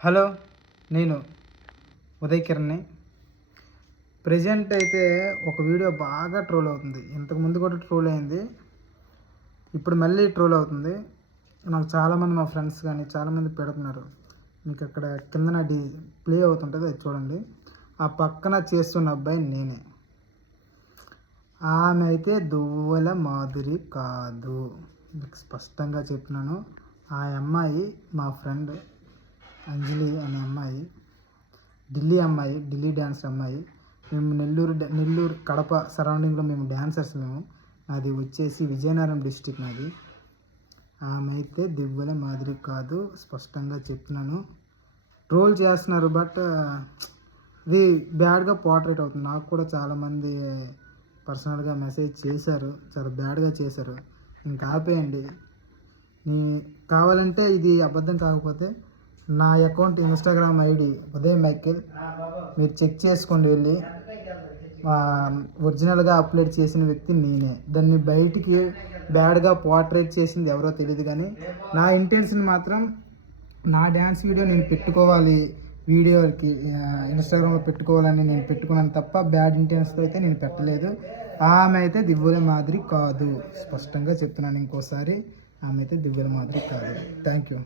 Hello నేను Uday కిరణ్ని. Present అయితే ఒక వీడియో బాగా ట్రోల్ అవుతుంది. ఇంతకుముందు కూడా ట్రోల్ అయింది. ఇప్పుడు మళ్ళీ ట్రోల్ అవుతుంది. నాకు చాలామంది మా ఫ్రెండ్స్ కానీ చాలామంది పెడుతున్నారు. మీకు అక్కడ కిందన డి ప్లే అవుతుంటుంది అది చూడండి. ఆ పక్కన చేస్తున్న అబ్బాయి నేనే. ఆమె అయితే దువ్వల మాధురి కాదు. మీకు స్పష్టంగా చెప్తున్నాను ఆ అమ్మాయి మా ఫ్రెండ్. అంజలి అనే అమ్మాయి ఢిల్లీ అమ్మాయి ఢిల్లీ డ్యాన్స్ అమ్మాయి. మేము నెల్లూరు నెల్లూరు కడప సరౌండింగ్లో మేము డ్యాన్సర్స్ మేము. నాది వచ్చేసి విజయనగరం డిస్టిక్ నాది. ఆమె అయితే దివ్వల మాదిరి కాదు స్పష్టంగా చెప్తున్నాను. ట్రోల్ చేస్తున్నారు బట్ ఇది బ్యాడ్గా పోర్ట్రేట్ అవుతుంది. నాకు కూడా చాలామంది పర్సనల్గా మెసేజ్ చేశారు చాలా బ్యాడ్గా చేశారు. ఇంకా ఆపేయండి. నీ కావాలంటే ఇది అబద్ధం కాకపోతే నా account Instagram ID Uday Michael. మీరు చెక్ చేసుకోండి వెళ్ళి. ఒరిజినల్గా అప్లోడ్ చేసిన వ్యక్తి నేనే. దాన్ని బయటికి బ్యాడ్గా పోర్ట్రేట్ చేసింది ఎవరో తెలియదు కానీ నా ఇంటెన్షన్ మాత్రం నా డ్యాన్స్ వీడియో నేను పెట్టుకోవాలి. వీడియోకి ఇన్స్టాగ్రామ్లో పెట్టుకోవాలని నేను పెట్టుకున్నాను తప్ప బ్యాడ్ ఇంటెన్స్తో అయితే నేను పెట్టలేదు. ఆమె అయితే దివ్వుల మాదిరి కాదు. స్పష్టంగా చెప్తున్నాను ఇంకోసారి. ఆమె అయితే దివ్వుల మాదిరి కాదు. Thank you.